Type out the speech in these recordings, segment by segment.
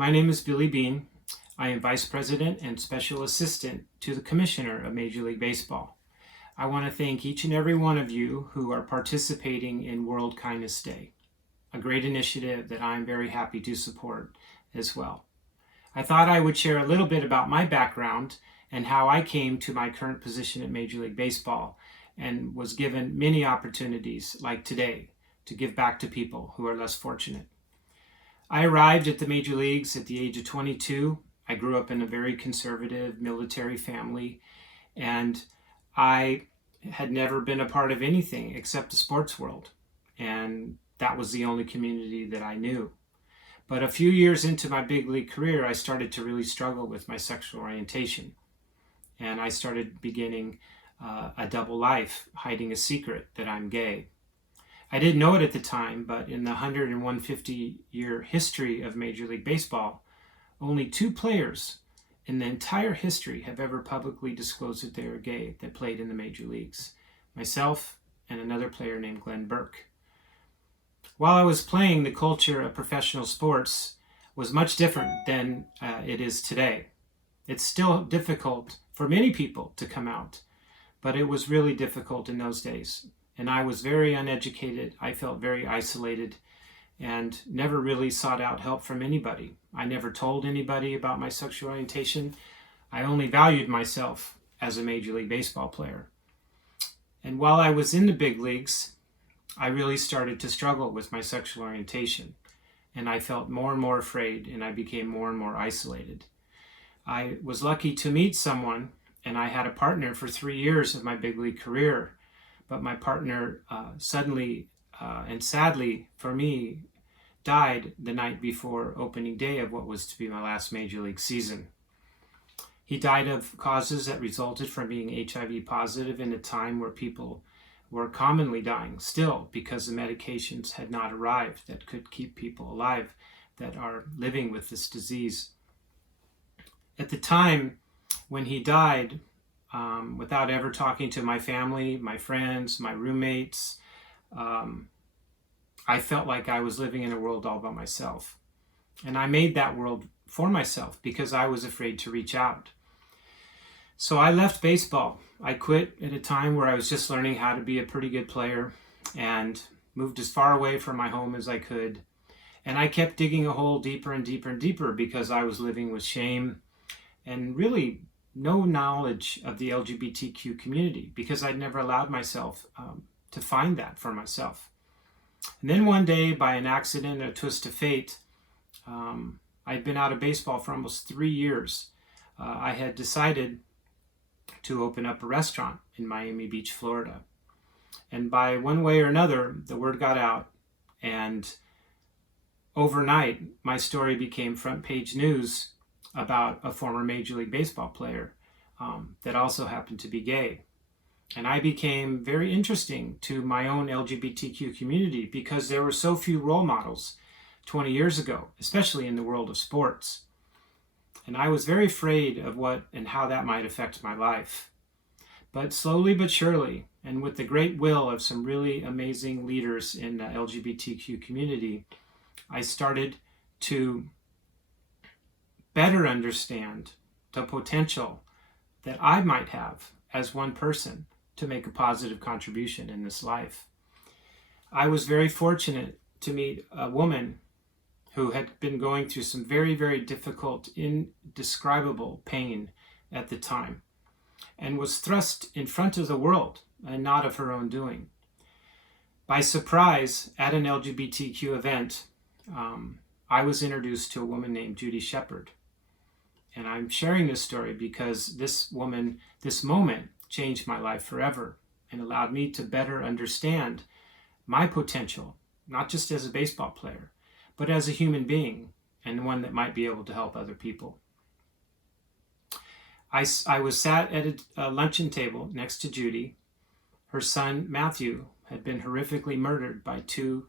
My name is Billy Bean. I am Vice President and Special Assistant to the Commissioner of Major League Baseball. I want to thank each and every one of you who are participating in World Kindness Day, a great initiative that I'm very happy to support as well. I thought I would share a little bit about my background and how I came to my current position at Major League Baseball and was given many opportunities like today to give back to people who are less fortunate. I arrived at the major leagues at the age of 22. I grew up in a very conservative military family, and I had never been a part of anything except the sports world, and that was the only community that I knew. But a few years into my big league career, I started to really struggle with my sexual orientation, and I started beginning a double life, hiding a secret that I'm gay. I didn't know it at the time, but in the 150-year history of Major League Baseball, only 2 players in the entire history have ever publicly disclosed that they are gay that played in the major leagues. Myself and another player named Glenn Burke. While I was playing, the culture of professional sports was much different than it is today. It's still difficult for many people to come out, but it was really difficult in those days. And I was very uneducated. I felt very isolated and never really sought out help from anybody. I never told anybody about my sexual orientation. I only valued myself as a Major League Baseball player. And while I was in the big leagues, I really started to struggle with my sexual orientation. And I felt more and more afraid, and I became more and more isolated. I was lucky to meet someone, and I had a partner for 3 years of my big league career. But my partner suddenly and sadly for me died the night before opening day of what was to be my last major league season. He died of causes that resulted from being HIV positive in a time where people were commonly dying still because the medications had not arrived that could keep people alive that are living with this disease. At the time when he died, without ever talking to my family, my friends, my roommates, I felt like I was living in a world all by myself. And I made that world for myself because I was afraid to reach out. So I left baseball. I quit at a time where I was just learning how to be a pretty good player and moved as far away from my home as I could. And I kept digging a hole deeper and deeper and deeper because I was living with shame and really no knowledge of the LGBTQ community because I'd never allowed myself to find that for myself. And then one day, by an accident, a twist of fate, I'd been out of baseball for almost 3 years. I had decided to open up a restaurant in Miami Beach, Florida. And by one way or another, the word got out, and overnight, my story became front page news about a former Major League Baseball player that also happened to be gay. And I became very interesting to my own LGBTQ community because there were so few role models 20 years ago, especially in the world of sports. And I was very afraid of what and how that might affect my life. But slowly but surely, and with the great will of some really amazing leaders in the LGBTQ community, I started to better understand the potential that I might have as one person to make a positive contribution in this life. I was very fortunate to meet a woman who had been going through some very, very difficult, indescribable pain at the time and was thrust in front of the world and not of her own doing. By surprise, at an LGBTQ event, I was introduced to a woman named Judy Shepard. And I'm sharing this story because this woman, this moment, changed my life forever and allowed me to better understand my potential, not just as a baseball player, but as a human being and one that might be able to help other people. I was sat at a luncheon table next to Judy. Her son, Matthew, had been horrifically murdered by 2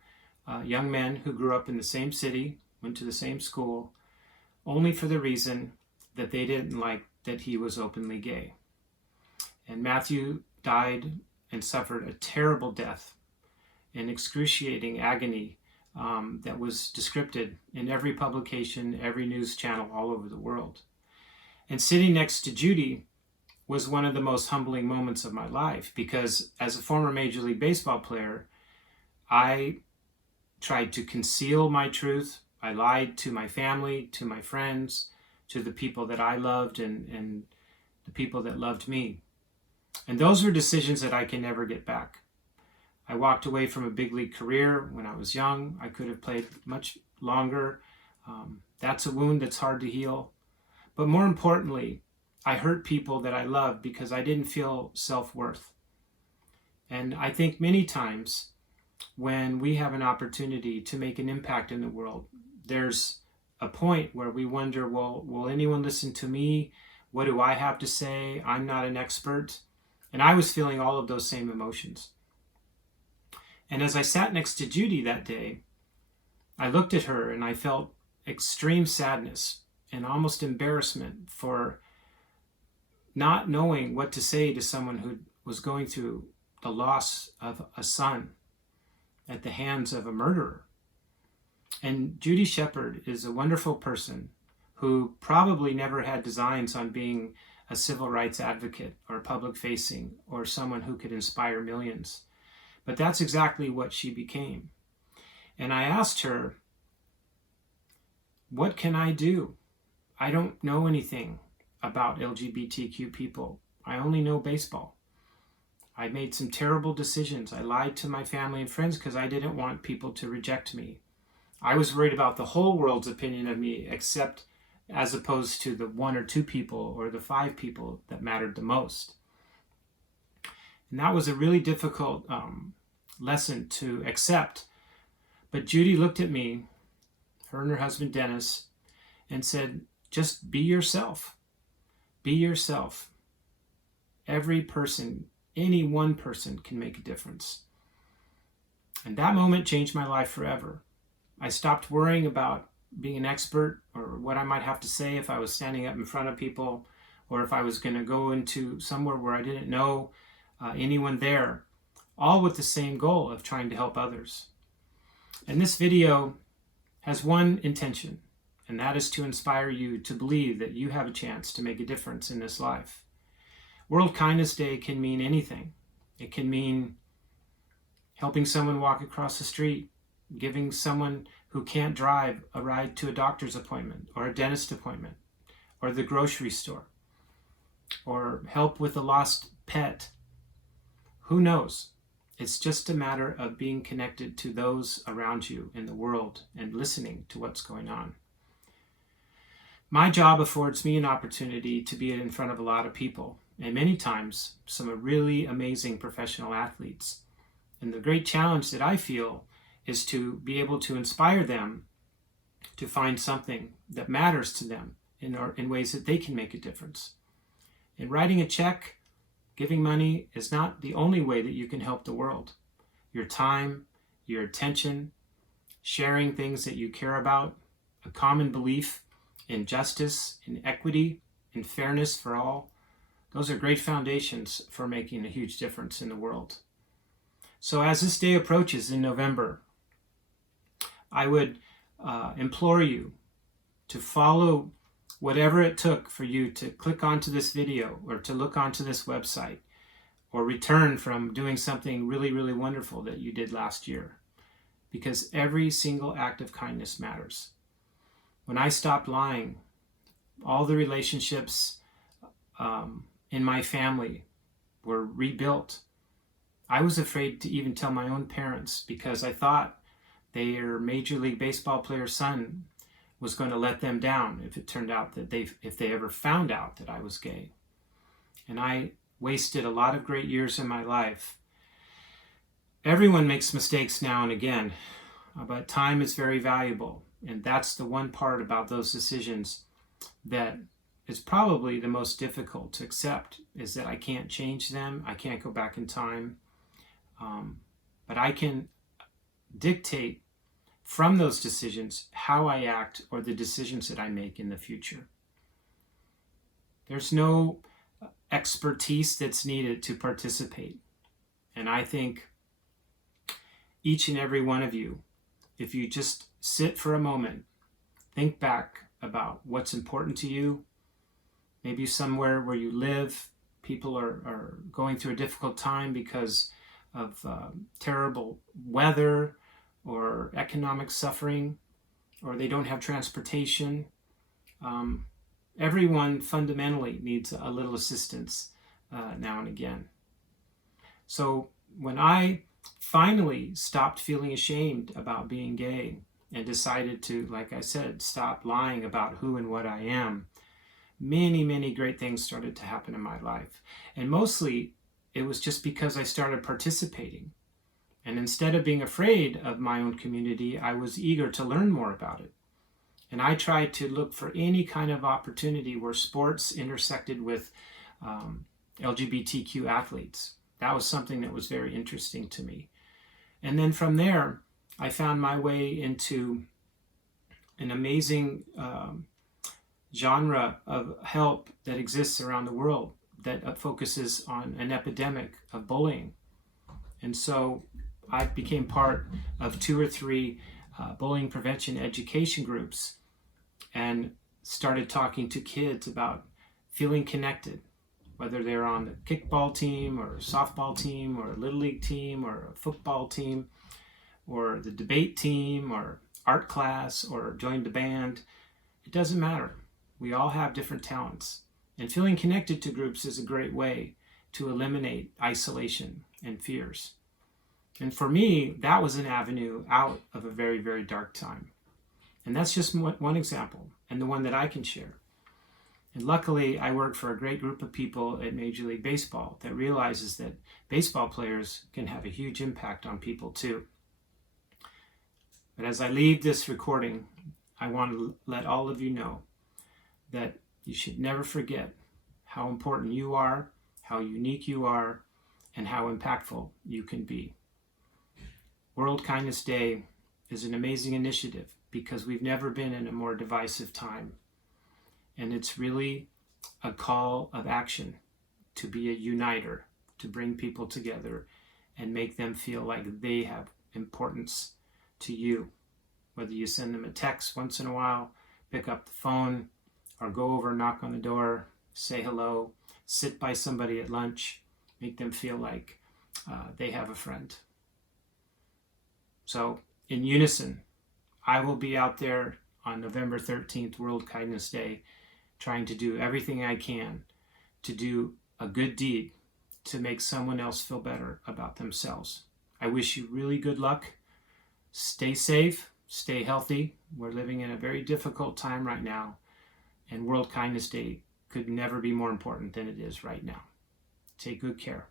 young men who grew up in the same city, went to the same school, only for the reason that they didn't like that he was openly gay. And Matthew died and suffered a terrible death in excruciating agony that was descripted in every publication, every news channel all over the world. And sitting next to Judy was one of the most humbling moments of my life, because as a former Major League Baseball player, I tried to conceal my truth. I lied to my family, to my friends, to the people that I loved, and the people that loved me. And those were decisions that I can never get back. I walked away from a big league career when I was young. I could have played much longer. That's a wound that's hard to heal. But more importantly, I hurt people that I loved because I didn't feel self-worth. And I think many times when we have an opportunity to make an impact in the world, there's a point where we wonder, well, will anyone listen to me? What do I have to say? I'm not an expert. And I was feeling all of those same emotions. And as I sat next to Judy that day, I looked at her and I felt extreme sadness and almost embarrassment for not knowing what to say to someone who was going through the loss of a son at the hands of a murderer. And Judy Shepard is a wonderful person who probably never had designs on being a civil rights advocate or public facing or someone who could inspire millions. But that's exactly what she became. And I asked her, what can I do? I don't know anything about LGBTQ people. I only know baseball. I made some terrible decisions. I lied to my family and friends because I didn't want people to reject me. I was worried about the whole world's opinion of me, except as opposed to the 1 or 2 people or the 5 people that mattered the most. And that was a really difficult lesson to accept. But Judy looked at me, her and her husband Dennis, and said, just be yourself. Be yourself. Every person, any one person can make a difference. And that moment changed my life forever. I stopped worrying about being an expert or what I might have to say if I was standing up in front of people, or if I was going to go into somewhere where I didn't know anyone there, all with the same goal of trying to help others. And this video has one intention, and that is to inspire you to believe that you have a chance to make a difference in this life. World Kindness Day can mean anything. It can mean helping someone walk across the street, giving someone who can't drive a ride to a doctor's appointment or a dentist appointment or the grocery store, or help with a lost pet. Who knows? It's just a matter of being connected to those around you in the world and listening to what's going on. My job affords me an opportunity to be in front of a lot of people, and many times some really amazing professional athletes. And the great challenge that I feel is to be able to inspire them to find something that matters to them in ways that they can make a difference. And writing a check, giving money is not the only way that you can help the world. Your time, your attention, sharing things that you care about, a common belief in justice, in equity, in fairness for all, those are great foundations for making a huge difference in the world. So as this day approaches in November, I would implore you to follow whatever it took for you to click onto this video or to look onto this website or return from doing something really, really wonderful that you did last year. Because every single act of kindness matters. When I stopped lying, all the relationships in my family were rebuilt. I was afraid to even tell my own parents because I thought their Major League Baseball player's son was going to let them down if it turned out that if they ever found out that I was gay. And I wasted a lot of great years in my life. Everyone makes mistakes now and again, but time is very valuable. And that's the one part about those decisions that is probably the most difficult to accept, is that I can't change them. I can't go back in time. But I can dictate from those decisions how I act or the decisions that I make in the future. There's no expertise that's needed to participate. And I think each and every one of you if you just sit for a moment, think back about what's important to you, maybe somewhere where you live, people are going through a difficult time because of terrible weather or economic suffering, or they don't have transportation. Everyone fundamentally needs a little assistance now and again. So when I finally stopped feeling ashamed about being gay and decided to, like I said, stop lying about who and what I am, many, many great things started to happen in my life. And mostly it was just because I started participating. And instead of being afraid of my own community, I was eager to learn more about it. And I tried to look for any kind of opportunity where sports intersected with LGBTQ athletes. That was something that was very interesting to me. And then from there, I found my way into an amazing genre of help that exists around the world that focuses on an epidemic of bullying. And so I became part of 2 or 3 bullying prevention education groups and started talking to kids about feeling connected, whether they're on the kickball team or softball team or a little league team or a football team or the debate team or art class or joined the band. It doesn't matter. We all have different talents. And feeling connected to groups is a great way to eliminate isolation and fears. And for me, that was an avenue out of a very, very dark time. And that's just one example, and the one that I can share. And luckily, I work for a great group of people at Major League Baseball that realizes that baseball players can have a huge impact on people too. But as I leave this recording, I want to let all of you know that you should never forget how important you are, how unique you are, and how impactful you can be. World Kindness Day is an amazing initiative because we've never been in a more divisive time. And it's really a call of action to be a uniter, to bring people together and make them feel like they have importance to you. Whether you send them a text once in a while, pick up the phone, or go over and knock on the door, say hello, sit by somebody at lunch, make them feel like they have a friend. So in unison, I will be out there on November 13th, World Kindness Day, trying to do everything I can to do a good deed to make someone else feel better about themselves. I wish you really good luck. Stay safe, stay healthy. We're living in a very difficult time right now, and World Kindness Day could never be more important than it is right now. Take good care.